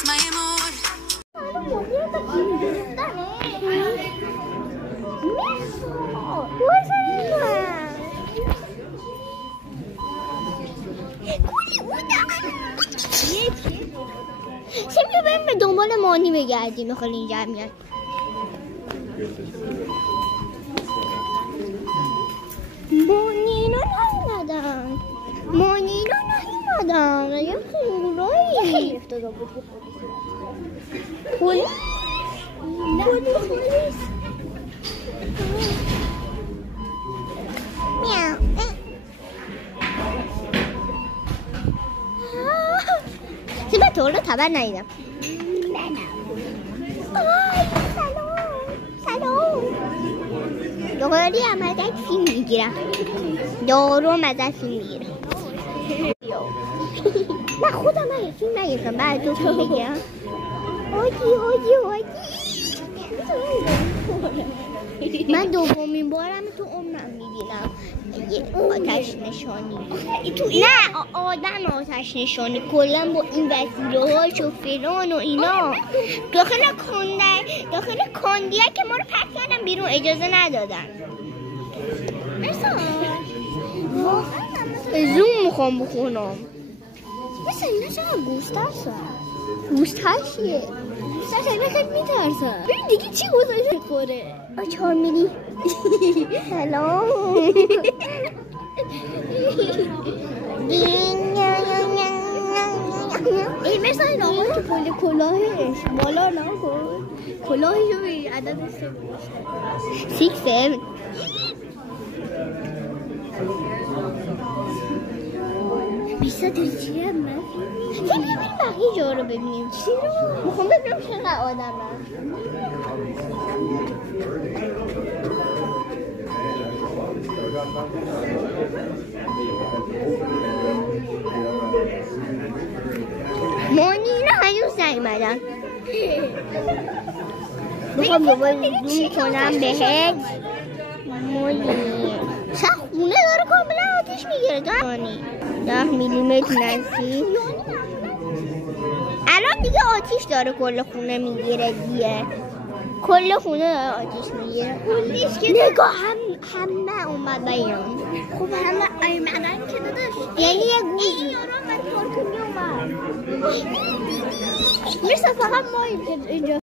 سمیو بریم به دنبال مانی بگردیم خیلی این جمعیت. مانینا نیومدن. یه خیلی افتاده بود. پلیس میاو. سیبا تو رو خبر ندیدم. سلام. دوباره هم ازت فیلم میگیرم. من خودم فیلم نگیرم. بعد تو فیلم بگیرم. آجی من دومین بارم تو عمرم میبینم یه آتش نشانی. نه آدم آتش نشانی کلا با این وسیله هاش و فلان و اینا داخل کاندیه که ما رو پرت کردن بیرون اجازه ندادن. زوم میخوام بخونم. مثلا اینا چقدر گوشت هستن. اینا خیلی میترسن. ببین دیگه چی گذاشته خوره. آچار میری. سلام. ای مثلا این آقا که پول کلاهش بالا نکن. کلاهش رو بی عدد 6 بیستا دل چیه من؟ بیا بریم بقیه جا رو ببینیم. چی رو؟ میخوام ببینم چقدر آدم هست. مانی هنوز نیومدن. میخوام دوباره زوم کنم بهت. مانی چه خونه داره کاملا آتش میگیره. 10 میلیمتر نزدیک. الان دیگه آتش داره کل خونه میگیره دیگه. کل خونه داره آتش میگیره. نگاه همه اومد بیان. خب همه ایمانن که نداشت. یعنی یه گوزی. این یارو من ترک میومد. میرسه فقط ما اینجا